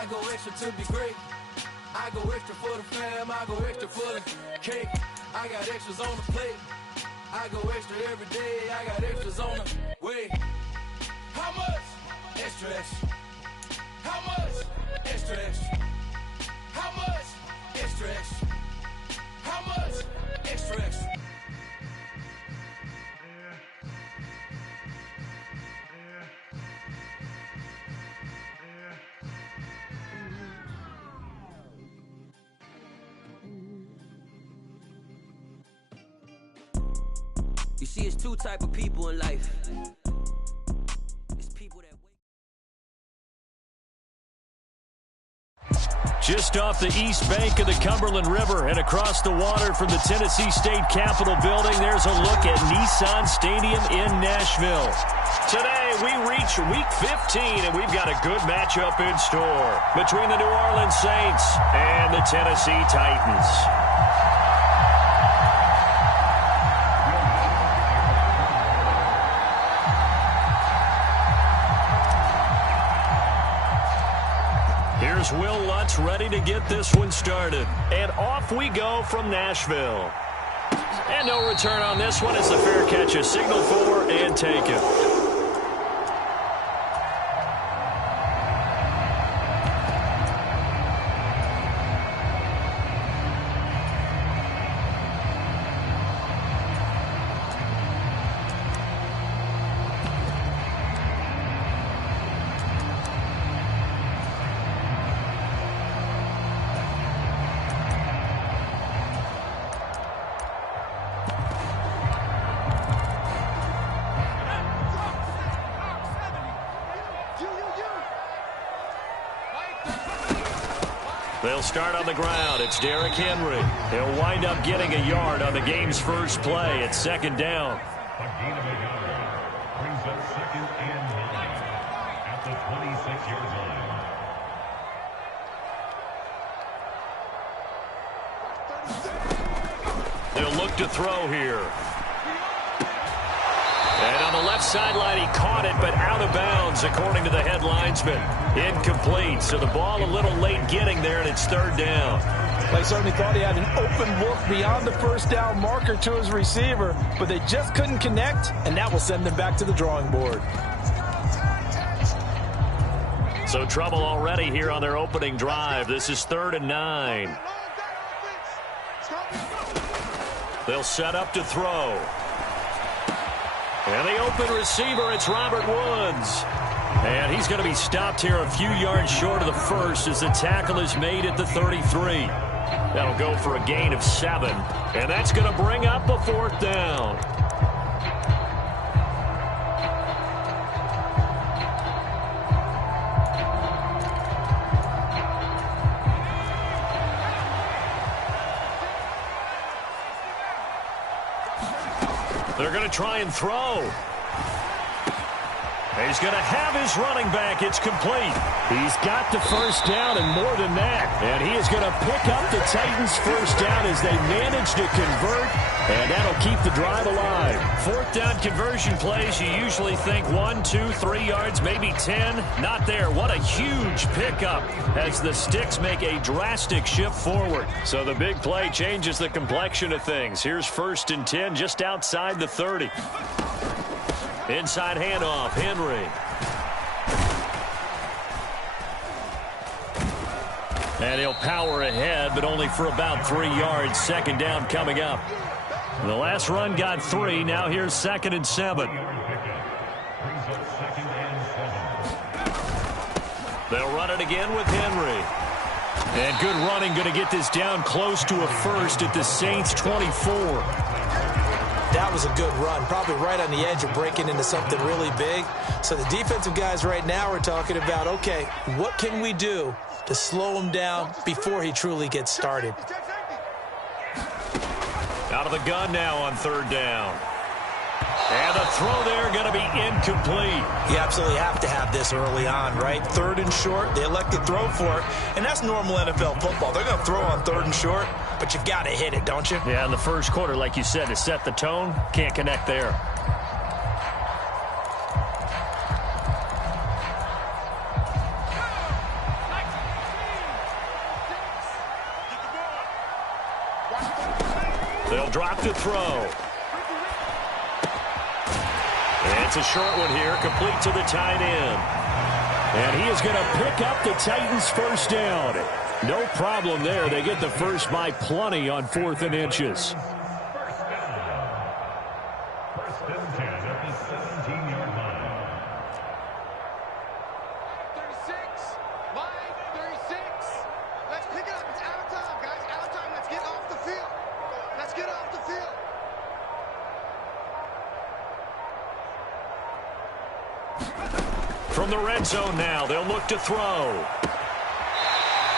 I go extra to be great. I go extra for the fam, I go extra for the cake. I got extras on the plate. I go extra every day, I got extras on the way. How much? Extra, extra. How much? Extra, extra. How much? Extra, extra. How much? Extra, extra. You see, it's two type of people in life. It's people that wake. Just off the east bank of the Cumberland River and across the water from the Tennessee State Capitol building, there's a look at Nissan Stadium in Nashville. Today, we reach Week 15, and we've got a good matchup in store between the New Orleans Saints and the Tennessee Titans. Here's Will Lutz ready to get this one started. And off we go from Nashville. And no return on this one. It's a fair catch, a signal for and taken. They'll start on the ground. It's Derrick Henry. He'll wind up getting a yard on the game's first play. It's second down. A gain of a yard brings up 2nd and 9 at the 26-yard line. They'll look to throw here. And on the left sideline, he caught it, but out of bounds, according to the head linesman. Incomplete, so the ball a little late getting there, and it's third down. They certainly thought he had an open look beyond the first down marker to his receiver, but they just couldn't connect, and that will send them back to the drawing board. So trouble already here on their opening drive. This is 3rd and 9. They'll set up to throw. And the open receiver, it's Robert Woods. And he's going to be stopped here a few yards short of the first as the tackle is made at the 33. That'll go for a gain of 7. And that's going to bring up a 4th down. They're going to try and throw. He's going to have his running back. It's complete. He's got the first down and more than that. And he is going to pick up the Titans' first down as they manage to convert. And that'll keep the drive alive. 4th down conversion plays, you usually think 1, 2, 3 yards, maybe 10. Not there. What a huge pickup as the Sticks make a drastic shift forward. So the big play changes the complexion of things. Here's 1st and 10 just outside the 30. Inside handoff, Henry. And he'll power ahead, but only for about 3 yards. 2nd down coming up. The last run got 3. Now here's 2nd and 7. They'll run it again with Henry. And good running, going to get this down close to a first at the Saints' 24. That was a good run, probably right on the edge of breaking into something really big. So the defensive guys right now are talking about, okay, what can we do to slow him down before he truly gets started? Out of the gun now on 3rd down. And the throw there going to be incomplete. You absolutely have to have this early on, right? 3rd and short, they elect to throw for it. And that's normal NFL football. They're going to throw on 3rd and short, but you got to hit it, don't you? Yeah, in the first quarter, like you said, to set the tone, can't connect there. They'll drop to throw. And it's a short one here, complete to the tight end. And he is going to pick up the Titans' first down. No problem there. They get the first by plenty on 4th and inches. First and 10 at the 17-yard line. 36, line 36. Let's pick it up. It's out of time, guys. Out of time. Let's get off the field. Let's get off the field. From the red zone now, they'll look to throw.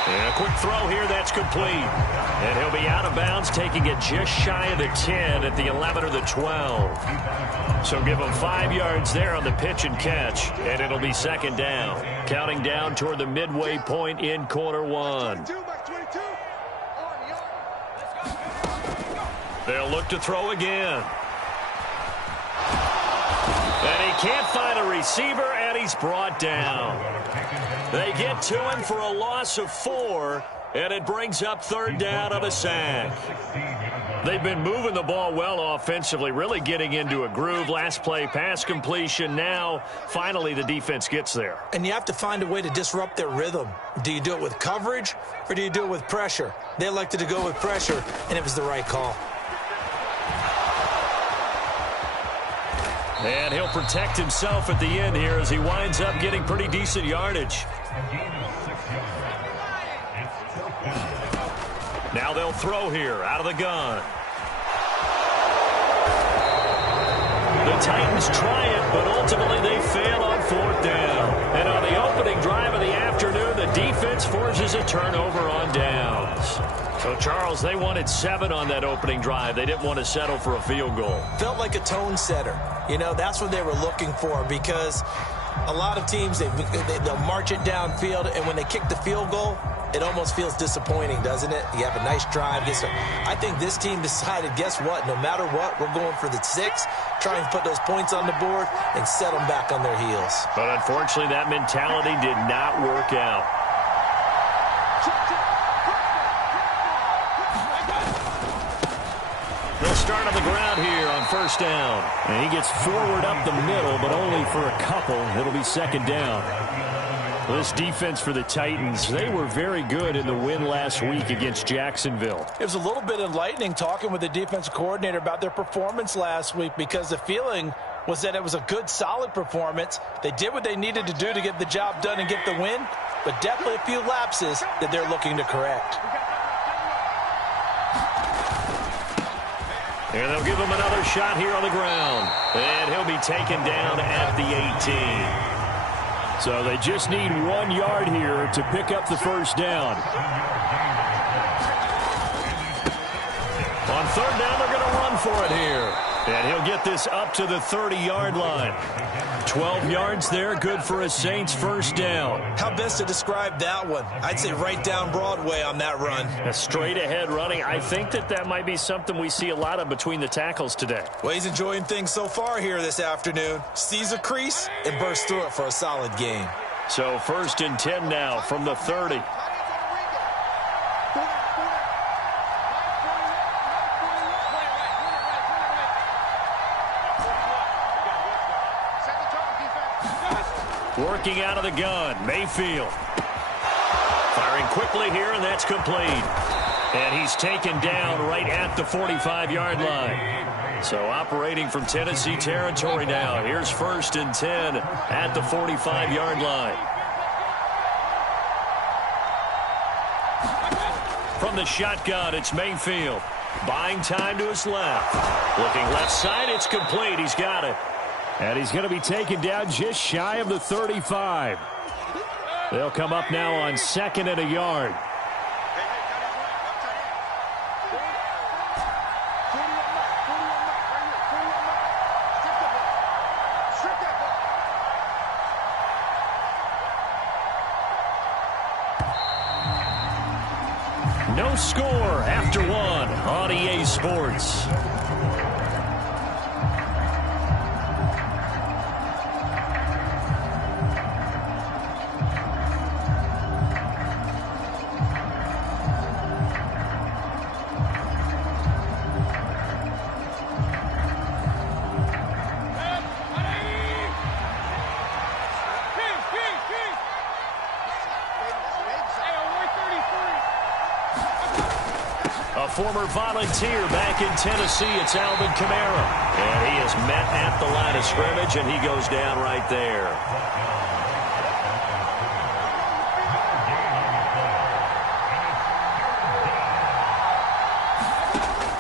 And a quick throw here, that's complete. And he'll be out of bounds, taking it just shy of the 10 at the 11 or the 12. So give him 5 yards there on the pitch and catch, and it'll be second down. Counting down toward the midway point in quarter 1. They'll look to throw again. And he can't find a receiver, and he's brought down. They get to him for a loss of 4, and it brings up third down on a sack. They've been moving the ball well offensively, really getting into a groove. Last play, pass completion. Now, finally, the defense gets there. And you have to find a way to disrupt their rhythm. Do you do it with coverage, or do you do it with pressure? They elected to go with pressure, and it was the right call. And he'll protect himself at the end here as he winds up getting pretty decent yardage. Now they'll throw here out of the gun. The Titans try it, but ultimately they fail on 4th down. And on the opening drive of the afternoon, the defense forces a turnover on downs. So, Charles, they wanted 7 on that opening drive. They didn't want to settle for a field goal. Felt like a tone setter. You know, that's what they were looking for, because a lot of teams, they'll march it downfield, and when they kick the field goal, it almost feels disappointing, doesn't it? You have a nice drive. I think this team decided, guess what? No matter what, we're going for the 6, try and put those points on the board and set them back on their heels. But unfortunately, that mentality did not work out. They'll start on the ground here on first down. And he gets forward up the middle, but only for a couple. It'll be second down. This defense for the Titans, they were very good in the win last week against Jacksonville. It was a little bit enlightening talking with the defensive coordinator about their performance last week, because the feeling was that it was a good, solid performance. They did what they needed to do to get the job done and get the win, but definitely a few lapses that they're looking to correct. And they'll give him another shot here on the ground. And he'll be taken down at the 18. So they just need 1 yard here to pick up the first down. On third down, they're going to run for it here. And he'll get this up to the 30-yard line. 12 yards there, good for a Saints first down. How best to describe that one? I'd say right down Broadway on that run. A straight-ahead running. I think that might be something we see a lot of between the tackles today. Well, he's enjoying things so far here this afternoon. Sees a crease and bursts through it for a solid gain. So first and 10 now from the 30. Working out of the gun, Mayfield. Firing quickly here, and that's complete. And he's taken down right at the 45-yard line. So operating from Tennessee territory now. Here's first and 10 at the 45-yard line. From the shotgun, it's Mayfield. Buying time to his left. Looking left side, it's complete. He's got it. And he's going to be taken down just shy of the 35. They'll come up now on second and a yard. No score after 1 on EA Sports. former Volunteer back in Tennessee. It's Alvin Kamara. And he is met at the line of scrimmage, and he goes down right there.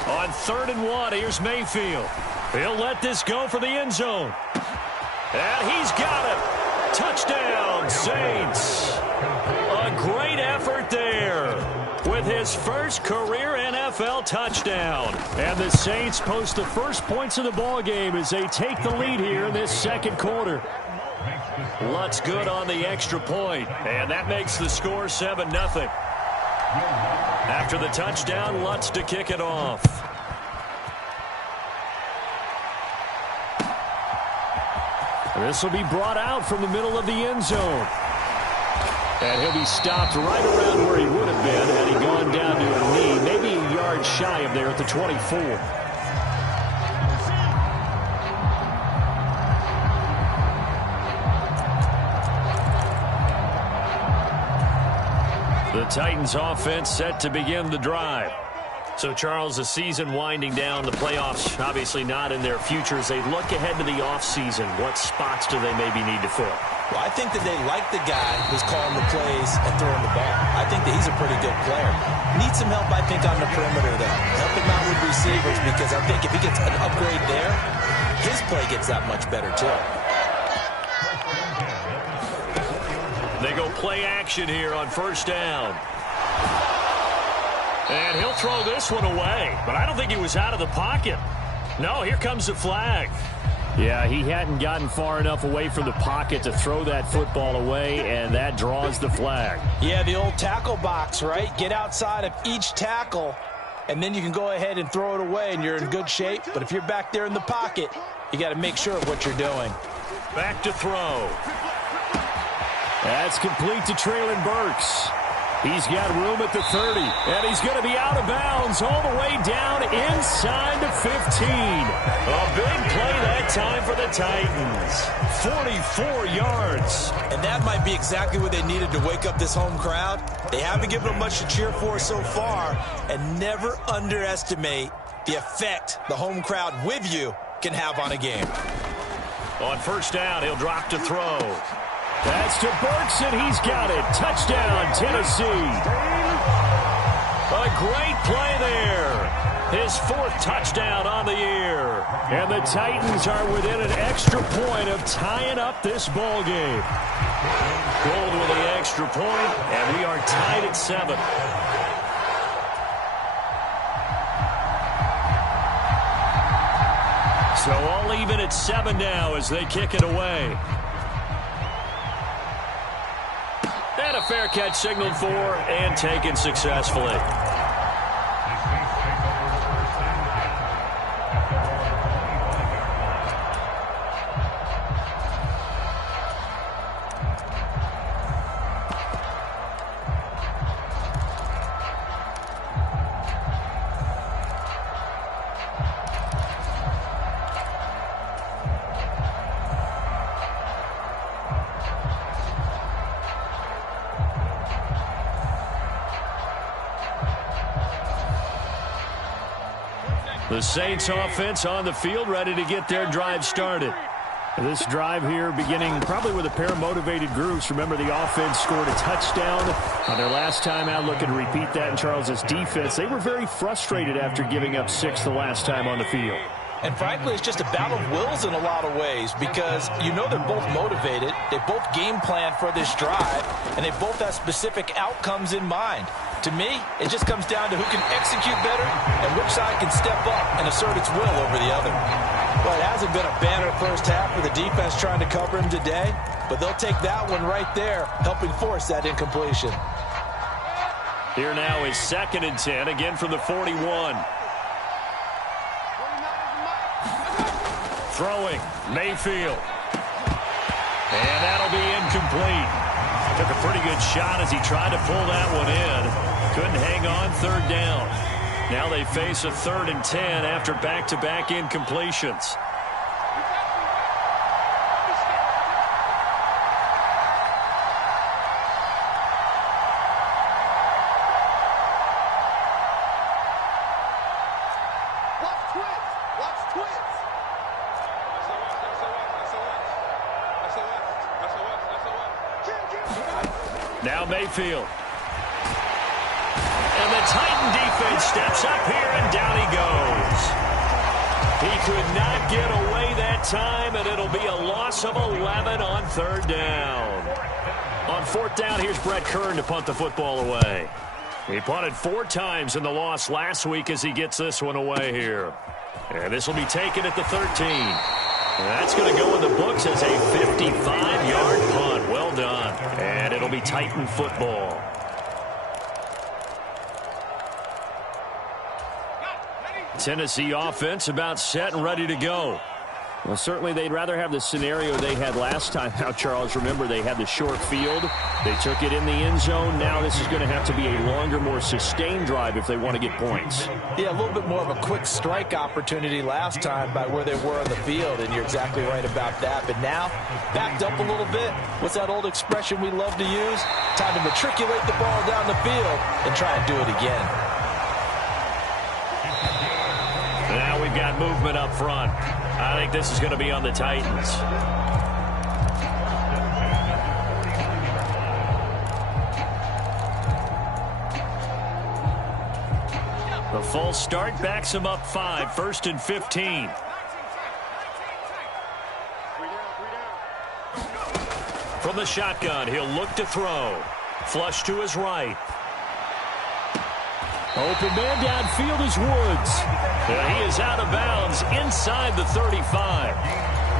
On 3rd and 1, here's Mayfield. He'll let this go for the end zone. And he's got it. Touchdown, Saints. A great effort there with his first career NFL touchdown. And the Saints post the first points of the ball game as they take the lead here in this second quarter. Lutz good on the extra point, and that makes the score 7-0. After the touchdown, Lutz to kick it off. This will be brought out from the middle of the end zone. And he'll be stopped right around where he would have been had he gone down to a knee, maybe a yard shy of there at the 24. The Titans offense set to begin the drive. So, Charles, the season winding down, the playoffs obviously not in their future. As they look ahead to the offseason, what spots do they maybe need to fill? Well, I think that they like the guy who's calling the plays and throwing the ball. I think that he's a pretty good player. Needs some help, I think, on the perimeter, though. Help him out with receivers, because I think if he gets an upgrade there, his play gets that much better, too. They go play action here on 1st down. And he'll throw this one away, but I don't think he was out of the pocket. No, here comes the flag. Yeah, he hadn't gotten far enough away from the pocket to throw that football away, and that draws the flag. Yeah, the old tackle box, right? Get outside of each tackle, and then you can go ahead and throw it away, and you're in good shape. But if you're back there in the pocket, you got to make sure of what you're doing. Back to throw. That's complete to Treylon Burks. He's got room at the 30, and he's going to be out of bounds all the way down inside the 15. A big play that time for the Titans. 44 yards. And that might be exactly what they needed to wake up this home crowd. They haven't given them much to cheer for so far, and never underestimate the effect the home crowd with you can have on a game. On 1st down, he'll drop to throw. That's to Burks, and he's got it. Touchdown, Tennessee. A great play there. His 4th touchdown on the year. And the Titans are within an extra point of tying up this ball game. Gold with the extra point, and we are tied at 7. So all even at 7 now as they kick it away. And a fair catch signaled for and taken successfully. The Saints offense on the field, ready to get their drive started. This drive here beginning probably with a pair of motivated groups. Remember, the offense scored a touchdown on their last time out. Looking to repeat that in Charles's defense. They were very frustrated after giving up 6 the last time on the field. And frankly, it's just a battle of wills in a lot of ways, because you know they're both motivated. They both game plan for this drive, and they both have specific outcomes in mind. To me, it just comes down to who can execute better and which side can step up and assert its will over the other. Well, it hasn't been a banner first half for the defense trying to cover him today, but they'll take that one right there, helping force that incompletion. Here now is 2nd and 10, again from the 41. Throwing, Mayfield. And that'll be incomplete. Took a pretty good shot as he tried to pull that one in. Couldn't hang on, 3rd down. Now they face a 3rd and 10 after back-to-back incompletions. Now Mayfield. And the Titan defense steps up here, and down he goes. He could not get away that time, and it'll be a loss of 11 on third down. On fourth down, here's Brett Kern to punt the football away. He punted 4 times in the loss last week as he gets this one away here. And this will be taken at the 13. And that's going to go in the books as a 55-yard punt. Well done. And it'll be Titan football. Tennessee offense about set and ready to go. Well, certainly they'd rather have the scenario they had last time. Now, Charles, remember they had the short field. They took it in the end zone. Now this is going to have to be a longer, more sustained drive if they want to get points. Yeah, a little bit more of a quick strike opportunity last time by where they were on the field, and you're exactly right about that. But now, backed up a little bit. What's that old expression we love to use? Time to matriculate the ball down the field and try and do it again. Now we've got movement up front. I think this is going to be on the Titans. The false start backs him up 5, 1st and 15. From the shotgun, he'll look to throw. Flush to his right. Open man downfield is Woods. He is out of bounds inside the 35.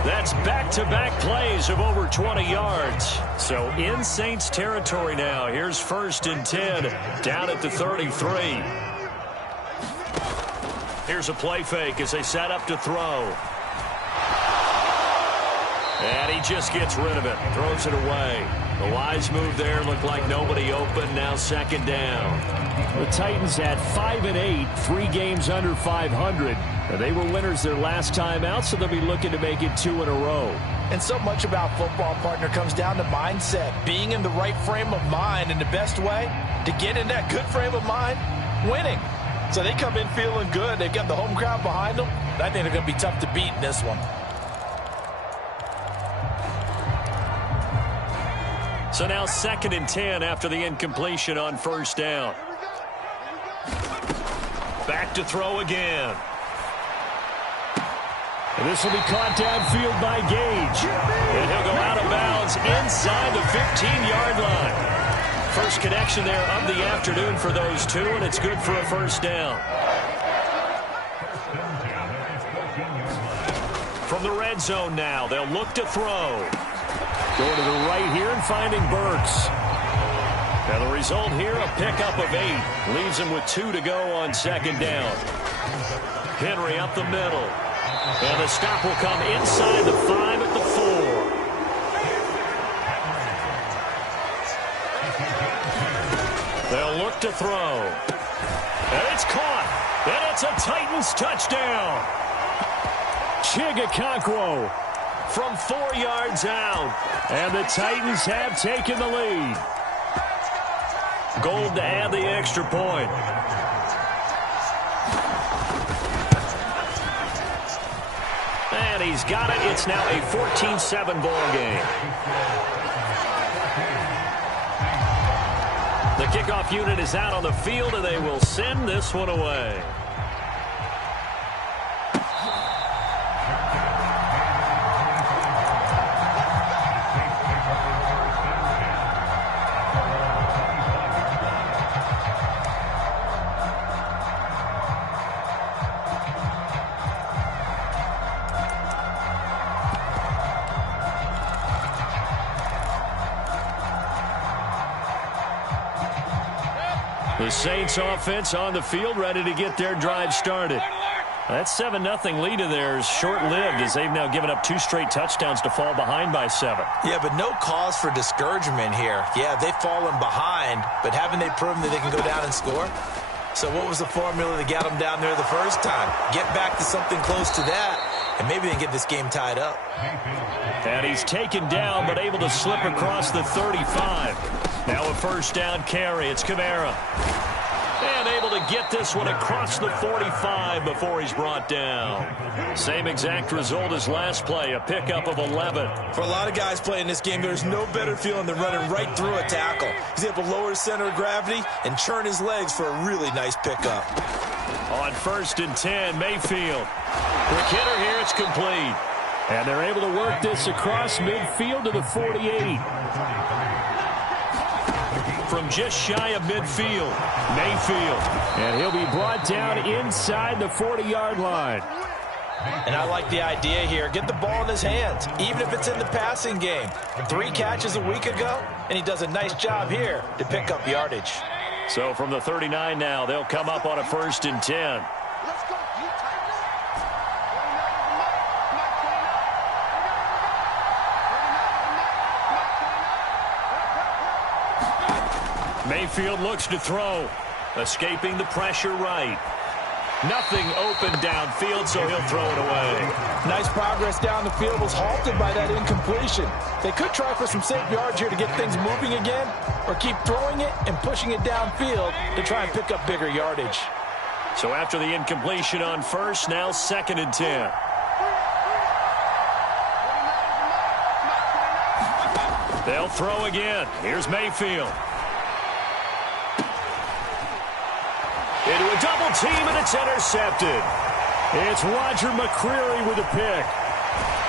That's back-to-back plays of over 20 yards. So in Saints territory now. Here's 1st and 10 down at the 33. Here's a play fake as they set up to throw. And he just gets rid of it. Throws it away. The wise move there. Looked like nobody open. Now 2nd down. The Titans had 5 and 8, 3 games under 500. And they were winners their last time out, so they'll be looking to make it 2 in a row. And so much about football, partner, comes down to mindset. Being in the right frame of mind, and the best way to get in that good frame of mind, winning. So they come in feeling good. They've got the home crowd behind them. I think they're going to be tough to beat in this one. So now 2nd and 10 after the incompletion on 1st down. Back to throw again. And this will be caught downfield by Gage. And he'll go out of bounds inside the 15-yard line. First connection there of the afternoon for those two, and it's good for a 1st down. From the red zone now, they'll look to throw. Going to the right here and finding Burks. And the result here, a pickup of 8. Leaves him with 2 to go on 2nd down. Henry up the middle. And the stop will come inside the 5 at the 4. They'll look to throw. And it's caught. And it's a Titans touchdown. Chigakonkwo from 4 yards out. And the Titans have taken the lead. Gold to add the extra point. And he's got it. It's now a 14-7 ball game. The kickoff unit is out on the field, and they will send this one away. The Saints offense on the field, ready to get their drive started. That 7-0 lead of theirs short-lived as they've now given up 2 straight touchdowns to fall behind by 7. Yeah, but no cause for discouragement here. Yeah, they've fallen behind, but haven't they proven that they can go down and score? So what was the formula that got them down there the first time? Get back to something close to that, and maybe they can get this game tied up. And he's taken down, but able to slip across the 35. Now a first down carry. It's Kamara. And able to get this one across the 45 before he's brought down. Same exact result as last play, a pickup of 11. For a lot of guys playing this game, there's no better feeling than running right through a tackle. He's able to lower his center of gravity and churn his legs for a really nice pickup. On 1st and 10, Mayfield. Quick hitter here, it's complete. And they're able to work this across midfield to the 48. From just shy of midfield, Mayfield. And he'll be brought down inside the 40-yard line. And I like the idea here. Get the ball in his hands, even if it's in the passing game. 3 catches a week ago, and he does a nice job here to pick up yardage. So from the 39 now, they'll come up on a 1st and 10. Let's go, you Mayfield looks to throw. Escaping the pressure right. Nothing open downfield, so he'll throw it away. Nice progress down the field, was halted by that incompletion. They could try for some safe yards here to get things moving again, or keep throwing it and pushing it downfield to try and pick up bigger yardage. So after the incompletion on 1st, now 2nd and 10. They'll throw again. Here's Mayfield. Into a double team, and it's intercepted. It's Roger McCreary with a pick.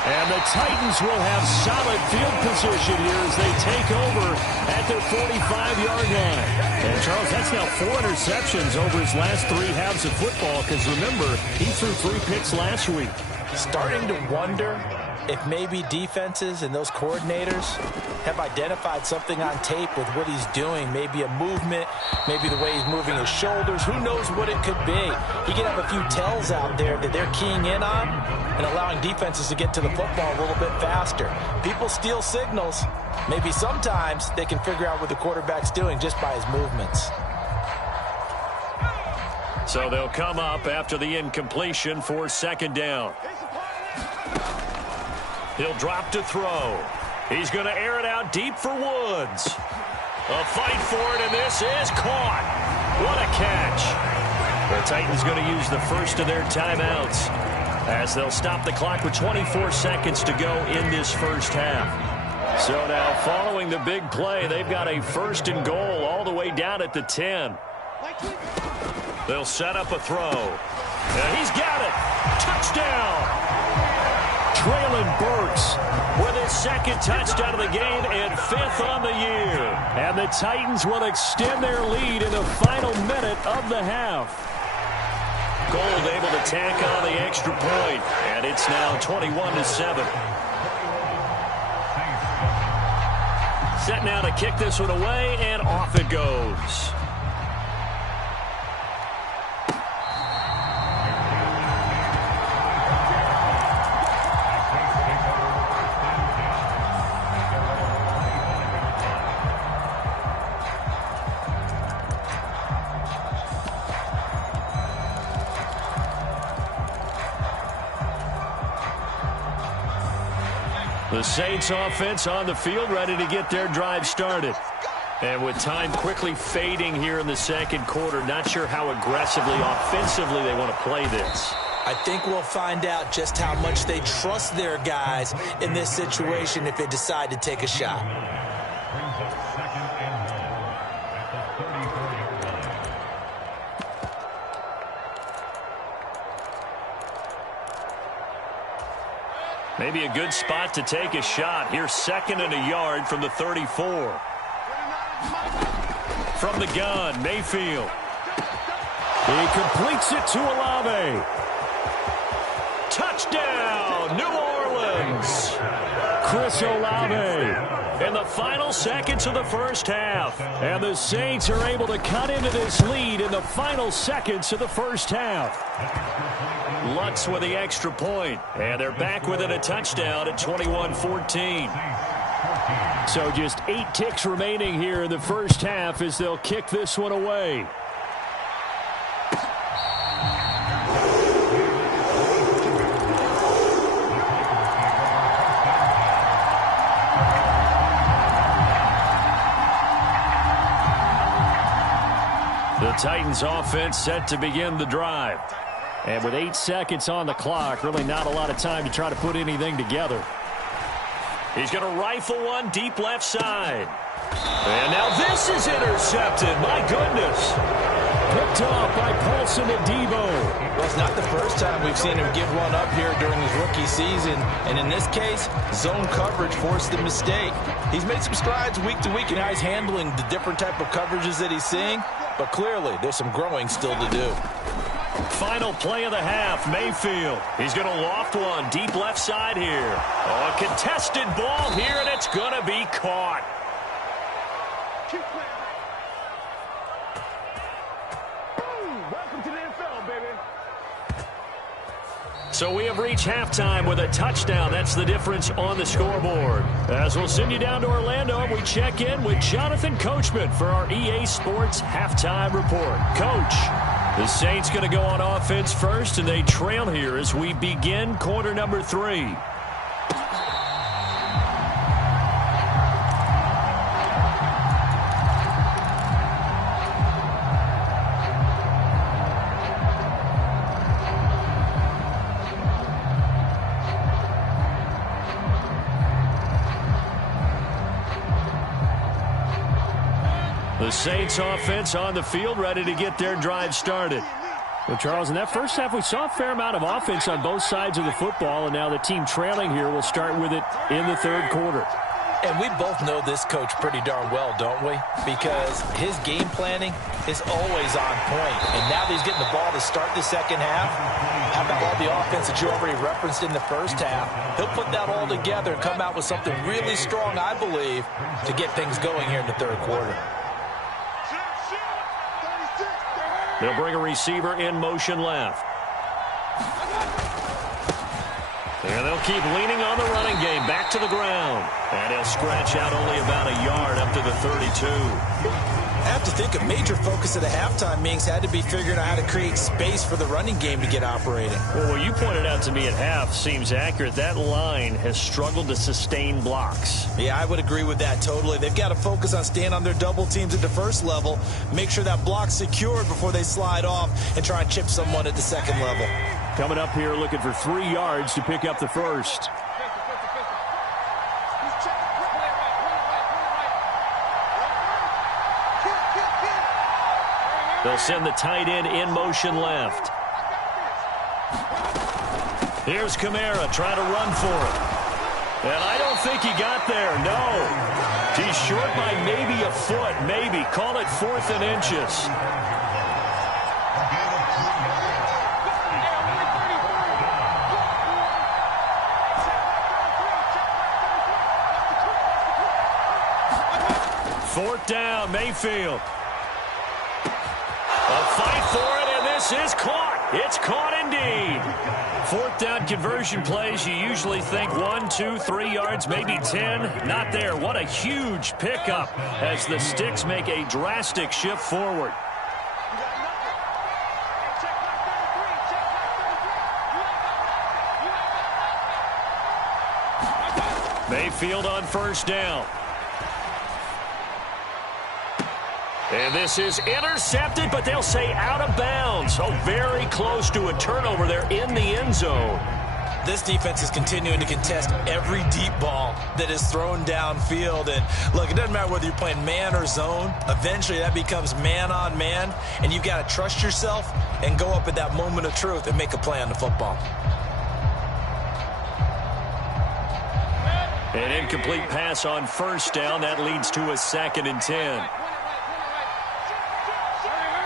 And the Titans will have solid field position here as they take over at their 45-yard line. And, Charles, that's now 4 interceptions over his last 3 halves of football, because, remember, he threw 3 picks last week. Starting to wonder if maybe defenses and those coordinators have identified something on tape with what he's doing. Maybe a movement, maybe the way he's moving his shoulders. Who knows what it could be? He could have a few tells out there that they're keying in on and allowing defenses to get to the football a little bit faster. People steal signals. Maybe sometimes they can figure out what the quarterback's doing just by his movements. So they'll come up after the incompletion for 2nd down. He'll drop to throw. He's going to air it out deep for Woods. A fight for it, and this is caught. What a catch. The Titans going to use the first of their timeouts as they'll stop the clock with 24 seconds to go in this first half. So now following the big play, they've got a 1st and goal all the way down at the 10. They'll set up a throw. And he's got it. Touchdown. Traylon Burks with his 2nd touchdown of the game and 5th on the year. And the Titans will extend their lead in the final minute of the half. Gold able to tack on the extra point, and it's now 21-7. Set now to kick this one away, and off it goes. The Saints offense on the field, ready to get their drive started. And with time quickly fading here in the 2nd quarter, not sure how aggressively, offensively they want to play this. I think we'll find out just how much they trust their guys in this situation if they decide to take a shot. Brings up 2nd and 1 at the 34-yard line. Maybe a good spot to take a shot. Here's 2nd and a yard from the 34. From the gun, Mayfield. He completes it to Olave. Touchdown, New Orleans. Chris Olave in the final seconds of the first half. And the Saints are able to cut into this lead in the final seconds of the first half. Lutz with the extra point, and they're back within a touchdown at 21-14. So just 8 ticks remaining here in the first half as they'll kick this one away. Titans offense set to begin the drive. And with 8 seconds on the clock, really not a lot of time to try to put anything together. He's going to rifle one deep left side. And now this is intercepted. My goodness. Picked off by Paulson Adebo. Well, it's not the first time we've seen him give one up here during his rookie season. And in this case, zone coverage forced the mistake. He's made some strides week to week, and now he's handling the different type of coverages that he's seeing. But clearly, there's some growing still to do. Final play of the half, Mayfield. He's going to loft one deep left side here. Oh, a contested ball here, and it's going to be caught. So we have reached halftime with a touchdown. That's the difference on the scoreboard. As we'll send you down to Orlando, we check in with Jonathan Coachman for our EA Sports Halftime Report. Coach, the Saints going to go on offense first, and they trail here as we begin quarter number 3. The Saints offense on the field, ready to get their drive started. Well, Charles, in that first half, we saw a fair amount of offense on both sides of the football, and now the team trailing here will start with it in the third quarter. And we both know this coach pretty darn well, don't we? Because his game planning is always on point. And now that he's getting the ball to start the second half, how about all the offense that you already referenced in the first half? He'll put that all together and come out with something really strong, I believe, to get things going here in the third quarter. They'll bring a receiver in motion left. And they'll keep leaning on the running game back to the ground. And he'll scratch out only about a yard up to the 32. I have to think a major focus of the halftime meetings had to be figuring out how to create space for the running game to get operating. Well, what you pointed out to me at half seems accurate. That line has struggled to sustain blocks. Yeah, I would agree with that totally. They've got to focus on staying on their double teams at the first level, make sure that block's secured before they slide off and try and chip someone at the second level. Coming up here looking for 3 yards to pick up the first. They'll send the tight end in motion left. Here's Kamara trying to run for it. And I don't think he got there, no. He's short by maybe a foot, maybe. Call it 4th and inches. Fourth down, Mayfield. A fight for it, and this is caught. It's caught indeed. 4th down conversion plays, you usually think 1, 2, 3 yards, maybe 10. Not there. What a huge pickup as the Sticks make a drastic shift forward. Mayfield on first down. And this is intercepted, but they'll say out of bounds. So very close to a turnover there in the end zone. This defense is continuing to contest every deep ball that is thrown downfield. And look, it doesn't matter whether you're playing man or zone. Eventually that becomes man on man. And you've got to trust yourself and go up at that moment of truth and make a play on the football. An incomplete pass on first down. That leads to a 2nd and 10.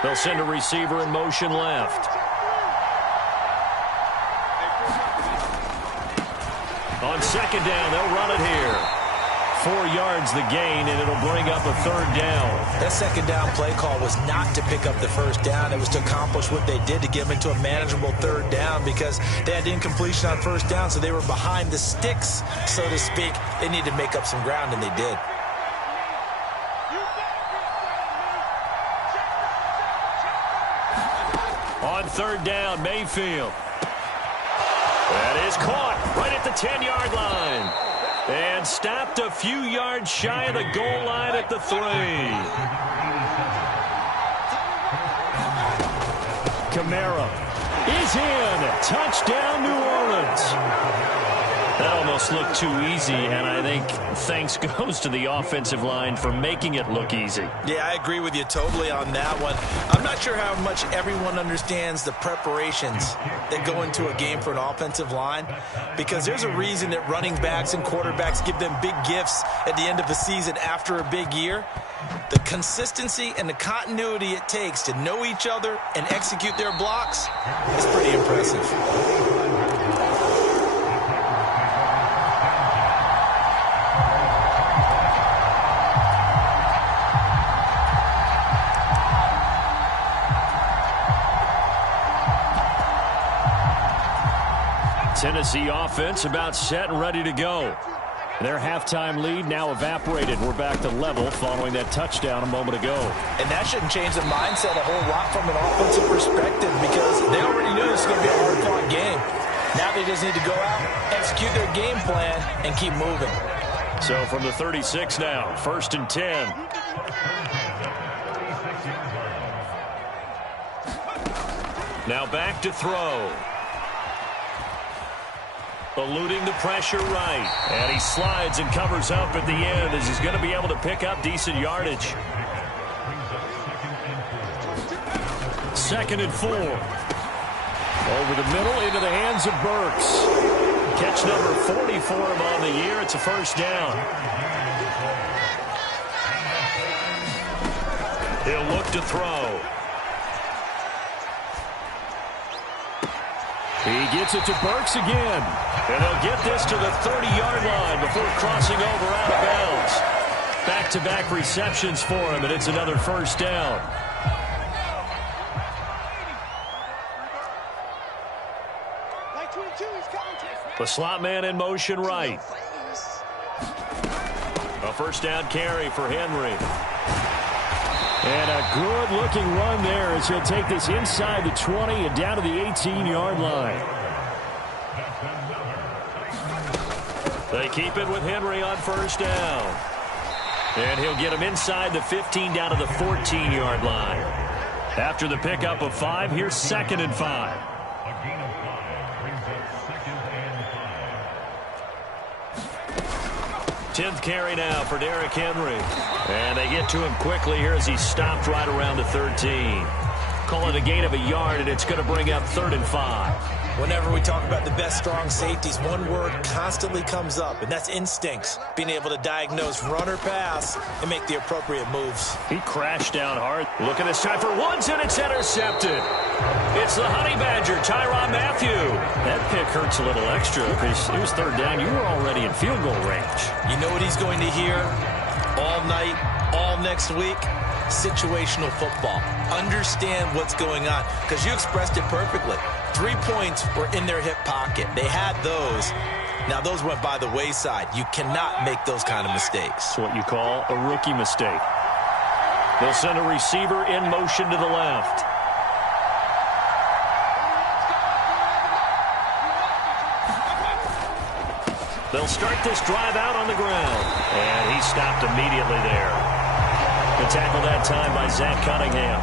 They'll send a receiver in motion left. On second down, they'll run it here. 4 yards the gain, and it'll bring up a 3rd down. That second down play call was not to pick up the first down. It was to accomplish what they did to get them into a manageable 3rd down because they had incompletion on first down, so they were behind the sticks, so to speak. They needed to make up some ground, and they did. On 3rd down, Mayfield. That is caught right at the 10-yard line. And stopped a few yards shy of the goal line at the 3. Kamara is in. Touchdown, New Orleans. That almost looked too easy, and I think thanks goes to the offensive line for making it look easy. Yeah, I agree with you totally on that one. I'm not sure how much everyone understands the preparations that go into a game for an offensive line, because there's a reason that running backs and quarterbacks give them big gifts at the end of the season after a big year. The consistency and the continuity it takes to know each other and execute their blocks is pretty impressive. Tennessee offense about set and ready to go. Their halftime lead now evaporated. We're back to level following that touchdown a moment ago. And that shouldn't change the mindset a whole lot from an offensive perspective, because they already knew this was going to be a hard-fought game. Now they just need to go out, execute their game plan, and keep moving. So from the 36 now, 1st and 10. Now back to throw. Eluding the pressure right. And he slides and covers up at the end as he's going to be able to pick up decent yardage. 2nd and 4. Over the middle into the hands of Burks. Catch number 40 for him on the year. It's a first down. He'll look to throw. He gets it to Burks again. And he'll get this to the 30-yard line before crossing over out of bounds. Back-to-back receptions for him, and it's another first down. The slot man in motion right. A first down carry for Henry. And a good-looking run there as he'll take this inside the 20 and down to the 18-yard line. They keep it with Henry on first down. And he'll get him inside the 15 down to the 14-yard line. After the pickup of 5, here's 2nd and 5. A gain of 5 brings up 2nd and 5. 10th carry now for Derrick Henry. And they get to him quickly here as he's stopped right around the 13. Call it a gain of a yard, and it's going to bring up 3rd and 5. Whenever we talk about the best strong safeties, one word constantly comes up, and that's instincts. Being able to diagnose run or pass and make the appropriate moves. He crashed down hard. Look at this time for Woods, and it's intercepted. It's the Honey Badger, Tyrann Mathieu. That pick hurts a little extra because it was 3rd down. You were already in field goal range. You know what he's going to hear all night, all next week? Situational football. Understand what's going on, because you expressed it perfectly. 3 points were in their hip pocket. They had those. Now those went by the wayside. You cannot make those kind of mistakes. It's what you call a rookie mistake. They'll send a receiver in motion to the left. They'll start this drive out on the ground. And he stopped immediately there. The tackle that time by Zach Cunningham.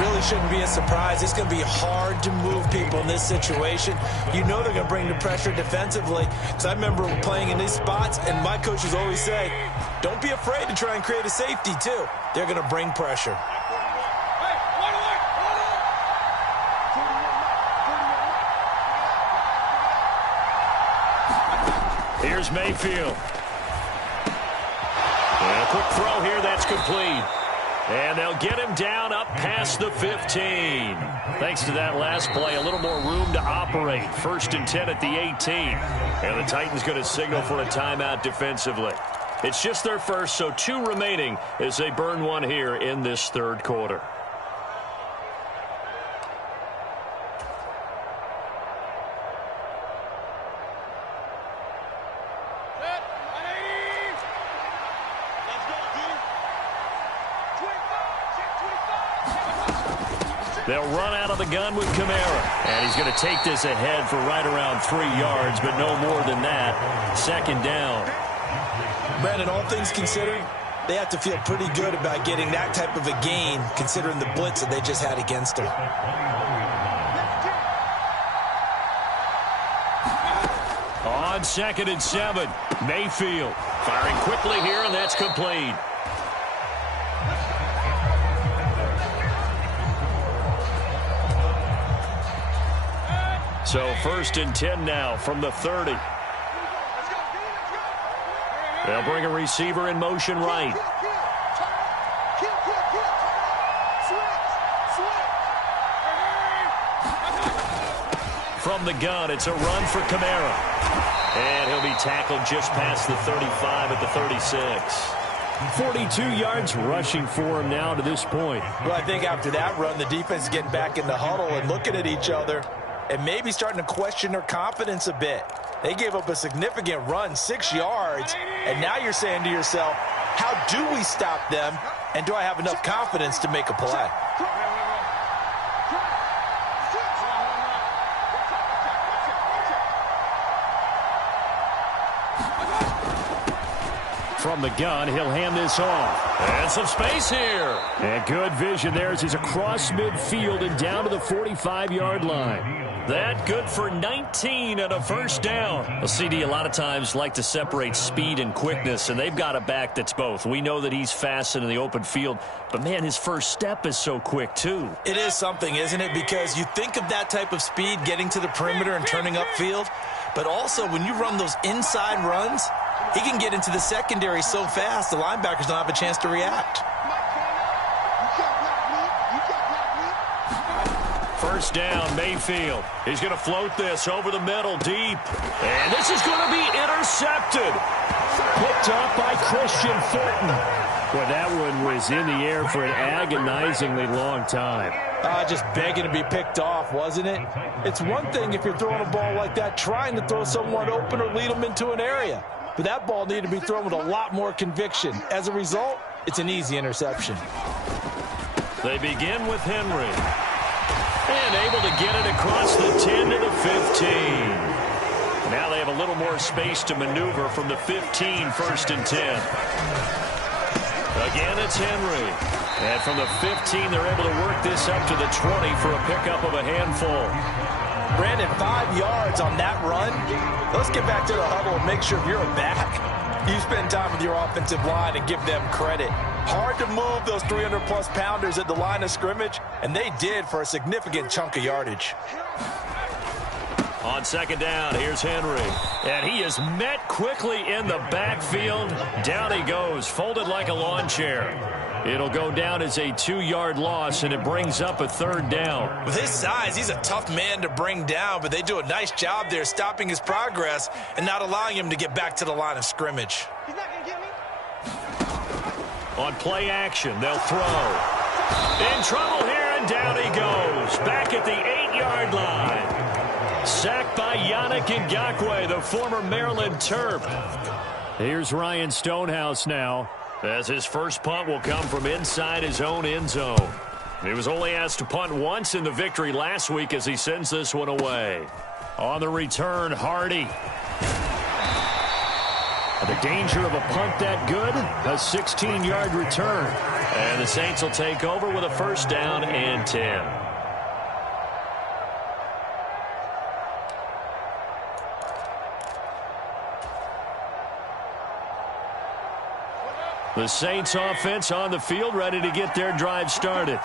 Really shouldn't be a surprise. It's going to be hard to move people in this situation. You know they're going to bring the pressure defensively. Because I remember playing in these spots, and my coaches always say, don't be afraid to try and create a safety, too. They're going to bring pressure. Here's Mayfield. And a quick throw here, that's complete. And they'll get him down up past the 15. Thanks to that last play, a little more room to operate. 1st and 10 at the 18. And the Titans going to signal for a timeout defensively. It's just their first, so 2 remaining as they burn one here in this 3rd quarter. They'll run out of the gun with Kamara. And he's going to take this ahead for right around 3 yards, but no more than that. 2nd down. Brandon, all things considered, they have to feel pretty good about getting that type of a gain, considering the blitz that they just had against them. On 2nd and 7, Mayfield firing quickly here, and that's complete. So 1st and 10 now from the 30. They'll bring a receiver in motion right. From the gun, it's a run for Kamara. And he'll be tackled just past the 35 at the 36. 42 yards rushing for him now to this point. Well, I think after that run, the defense is getting back in the huddle and looking at each other and maybe starting to question their confidence a bit. They gave up a significant run, 6 yards, and now you're saying to yourself, how do we stop them, and do I have enough confidence to make a play? From the gun, he'll hand this off. And some space here. And good vision there as he's across midfield and down to the 45-yard line. That good for 19 and a first down. Well, CD, a lot of times like to separate speed and quickness, and they've got a back that's both. We know that he's fast in the open field, but, man, his first step is so quick, too. It is something, isn't it? Because you think of that type of speed getting to the perimeter and turning upfield, but also when you run those inside runs, he can get into the secondary so fast the linebackers don't have a chance to react. First down, Mayfield. He's going to float this over the middle, deep. And this is going to be intercepted. Picked up by Christian Fulton. Well, that one was in the air for an agonizingly long time. Just begging to be picked off, wasn't it? It's one thing if you're throwing a ball like that, trying to throw someone open or lead them into an area. But that ball needed to be thrown with a lot more conviction. As a result, it's an easy interception. They begin with Henry. And able to get it across the 10 to the 15. Now they have a little more space to maneuver from the 15, 1st and 10. Again, it's Henry. And from the 15, they're able to work this up to the 20 for a pickup of a handful. Brandon, 5 yards on that run. Let's get back to the huddle and make sure if you're a back, you spend time with your offensive line and give them credit. Hard to move those 300-plus pounders at the line of scrimmage, and they did for a significant chunk of yardage. On 2nd down, here's Henry. And he is met quickly in the backfield. Down he goes, folded like a lawn chair. It'll go down as a 2-yard loss, and it brings up a 3rd down. With his size, he's a tough man to bring down, but they do a nice job there stopping his progress and not allowing him to get back to the line of scrimmage. He's not going to get me. On play action, they'll throw. In trouble here, and down he goes. Back at the 8-yard line. Sacked by Yannick Ngakoue, the former Maryland Terp. Here's Ryan Stonehouse now, as his first punt will come from inside his own end zone. He was only asked to punt once in the victory last week as he sends this one away. On the return, Hardy. The danger of a punt that good, a 16-yard return. And the Saints will take over with a 1st down and 10. The Saints offense on the field, ready to get their drive started.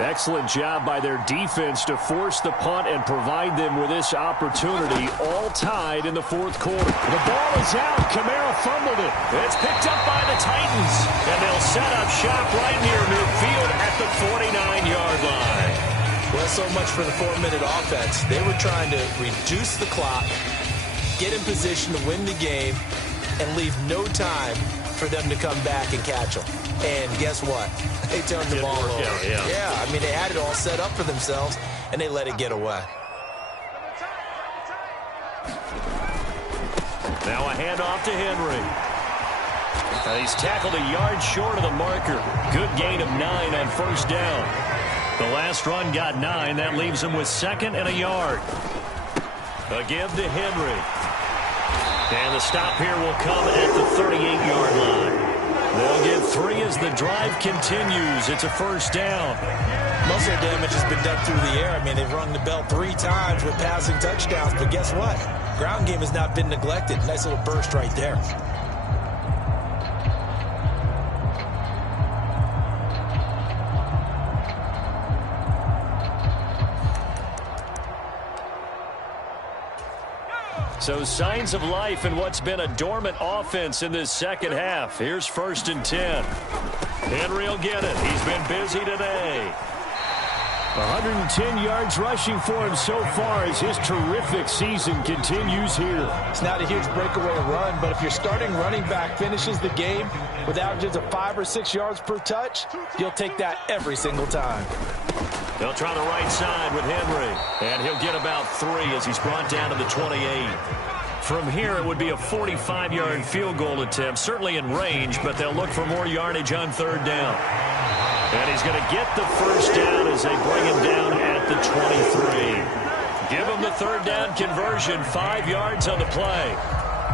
Excellent job by their defense to force the punt and provide them with this opportunity, all tied in the 4th quarter. The ball is out. Kamara fumbled it. It's picked up by the Titans, and they'll set up shop right near midfield at the 49-yard line. Well, so much for the 4-minute offense. They were trying to reduce the clock, get in position to win the game, and leave no time for them to come back and catch them. And guess what? They turned the ball over. Yeah, I mean, they had it all set up for themselves, and they let it get away. Now a handoff to Henry. He's tackled a yard short of the marker. Good gain of 9 on 1st down. The last run got 9. That leaves him with 2nd and a yard. A give to Henry. And the stop here will come at the 38-yard line. They'll get 3 as the drive continues. It's a first down. Muscle damage has been done through the air. I mean, they've rung the bell 3 times with passing touchdowns, but guess what? Ground game has not been neglected. Nice little burst right there. So signs of life in what's been a dormant offense in this second half. Here's 1st and 10. Henry will get it. He's been busy today. 110 yards rushing for him so far as his terrific season continues here. It's not a huge breakaway run, but if your starting running back finishes the game with averages of 5 or 6 yards per touch, you'll take that every single time. They'll try the right side with Henry, and he'll get about 3 as he's brought down to the 28. From here, it would be a 45-yard field goal attempt, certainly in range, but they'll look for more yardage on 3rd down. And he's going to get the first down as they bring him down at the 23. Give him the 3rd down conversion, 5 yards on the play.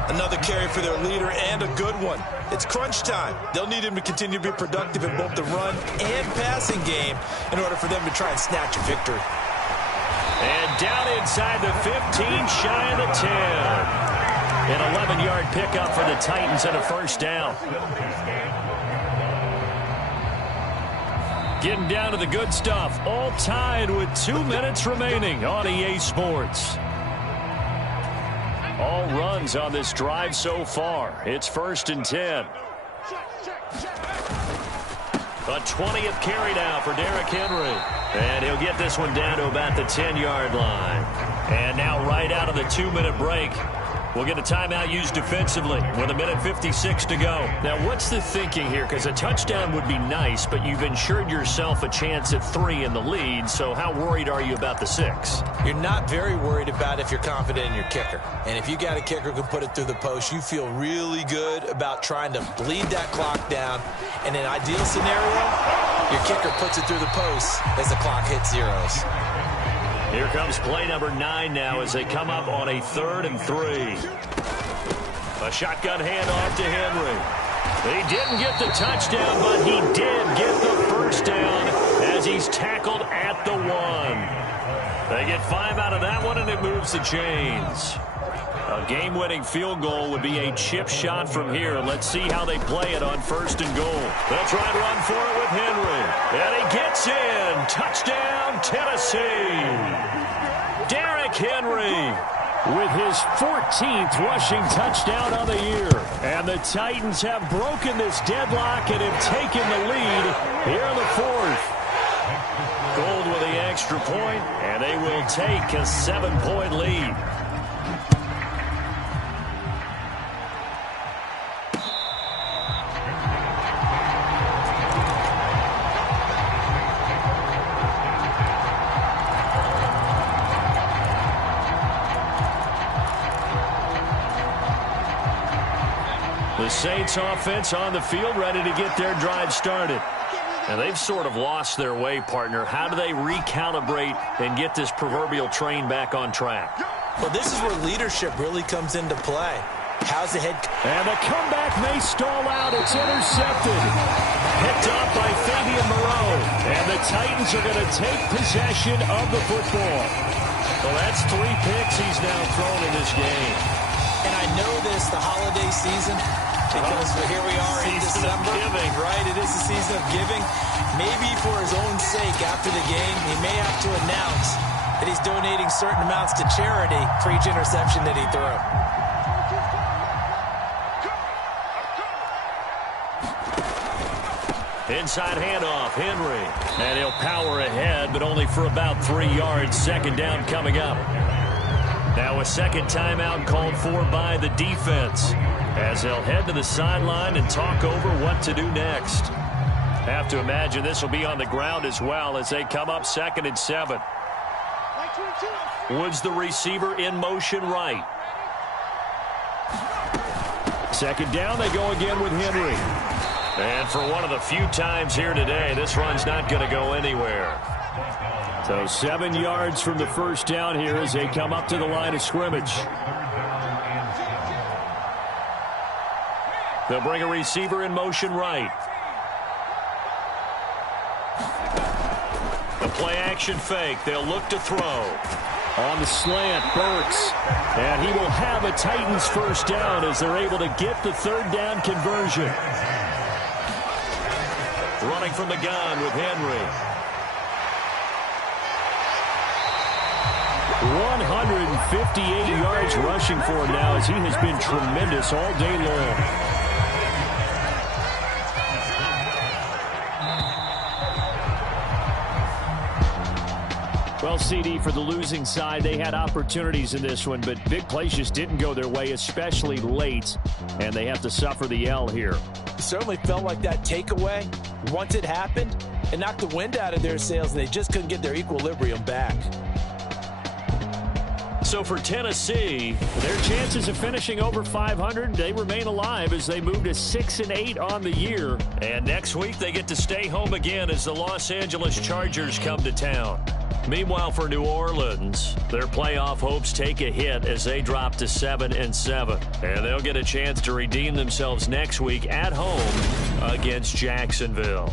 Another carry for their leader and a good one. It's crunch time. They'll need him to continue to be productive in both the run and passing game in order for them to try and snatch a victory. And down inside the 15, shy of the 10. An 11-yard pickup for the Titans and a first down. Getting down to the good stuff. All tied with 2 minutes remaining on EA Sports. All runs on this drive so far. It's 1st and 10. A 20th carry now for Derrick Henry. And he'll get this one down to about the 10-yard line. And now right out of the 2-minute break, we'll get a timeout used defensively with 1:56 to go. Now, what's the thinking here? Because a touchdown would be nice, but you've ensured yourself a chance at 3 in the lead, so how worried are you about the 6? You're not very worried about if you're confident in your kicker. And if you got a kicker who can put it through the post, you feel really good about trying to bleed that clock down. In an ideal scenario, your kicker puts it through the post as the clock hits zeros. Here comes play number 9 now as they come up on a 3rd and 3. A shotgun handoff to Henry. He didn't get the touchdown, but he did get the first down as he's tackled at the 1. They get 5 out of that one, and it moves the chains. A game-winning field goal would be a chip shot from here. Let's see how they play it on 1st and goal. They'll try to run for it with Henry. And he gets in. Touchdown, Tennessee. Derrick Henry with his 14th rushing touchdown on the year. And the Titans have broken this deadlock and have taken the lead here in the 4th. Gold with the extra point, and they will take a 7-point lead. The Saints offense on the field, ready to get their drive started. And they've sort of lost their way, partner. How do they recalibrate and get this proverbial train back on track? Well, this is where leadership really comes into play. How's the head? And the comeback may stall out. It's intercepted. Picked up by Fabian Moreau. And the Titans are going to take possession of the football. Well, that's 3 picks he's now thrown in this game. And I know this, the holiday season, because here we are in December, right? It is the season of giving. Maybe for his own sake, after the game, he may have to announce that he's donating certain amounts to charity for each interception that he threw. Inside handoff, Henry. And he'll power ahead, but only for about 3 yards. 2nd down coming up. Now a second timeout called for by the defense as they'll head to the sideline and talk over what to do next. Have to imagine this will be on the ground as well as they come up 2nd and 7. Woods the receiver in motion right. 2nd down, they go again with Henry. And for one of the few times here today, this run's not going to go anywhere. So 7 yards from the first down here as they come up to the line of scrimmage. They'll bring a receiver in motion right. The play action fake. They'll look to throw. On the slant, Burks. And he will have a Titans first down as they're able to get the third down conversion. Running from the gun with Henry. 158 yards rushing for him now as he has been tremendous all day long. Well, CD, for the losing side, they had opportunities in this one, but big plays just didn't go their way, especially late, and they have to suffer the L here. It certainly felt like that takeaway, once it happened, it knocked the wind out of their sails, and they just couldn't get their equilibrium back. So for Tennessee, their chances of finishing over 500, they remain alive as they move to 6-8 on the year. And next week, they get to stay home again as the Los Angeles Chargers come to town. Meanwhile, for New Orleans, their playoff hopes take a hit as they drop to 7-7. And they'll get a chance to redeem themselves next week at home against Jacksonville.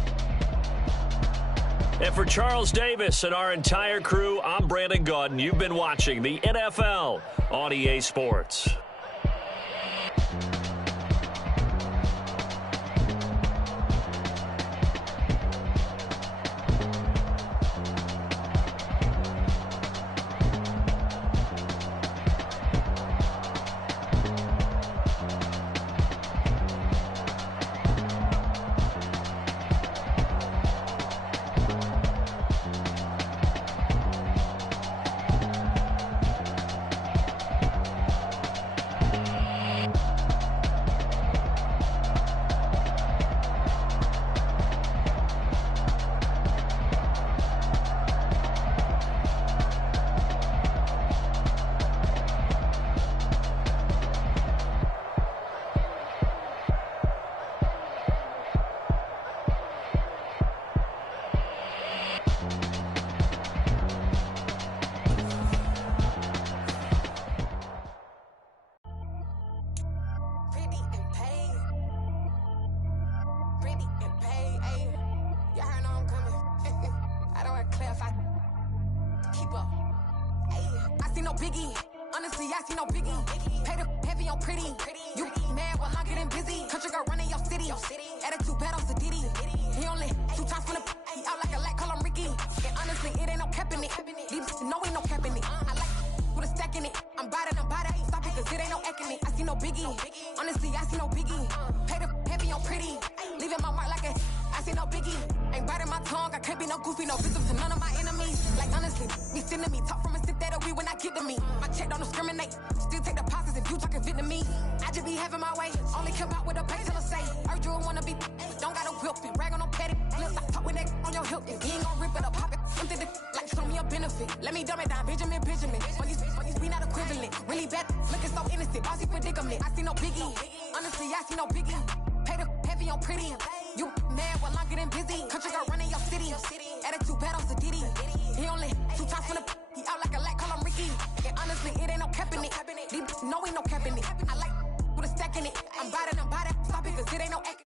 And for Charles Davis and our entire crew, I'm Brandon Gaudin. You've been watching the NFL on EA Sports. Biggie, honestly, I see no biggie. Pay the heavy on pretty. You mad while I'm getting busy. Country girl running your city. Attitude bad on Sadidi. He only 2 times from the he out like a lack, call him Ricky. And honestly, it ain't no cap in it. These know ain't no cap in it. I like with a stack in it. I'm bad. Stop it, cause it ain't no acting it. I see no biggie. Honestly, I see no biggie. Pay the heavy on pretty. Leaving my mark like a I see no biggie. Ain't biting my tongue. I can't be no goofy, no victim to none of my enemies. Like honestly, me sending me talk from a sit that we when I get to me. My check don't discriminate. Still take deposits if you talking Vietnamese. I just be having my way. Only come out with a pay till I say. Heard you wanna be, don't got a whip and rag on no petty. Lips, I talk with that on your hip. If you ain't gon' rip it up, pop it. Something that like show me a benefit. Let me dumb it down, Benjamin. When these we not equivalent. Really bad, looking so innocent. Bossy predicament. I see no biggie. Honestly, I see no biggie. Pay the heavy on pretty. You mad while I'm getting busy. Country girl running your city. Attitude bad on Sadidi. He only 2 times from the he out like a lack, call him Ricky. And honestly, it ain't no cap in it. These know ain't no cap in it. I like with a stack in it. I'm bad. Stop it, cause it ain't no act.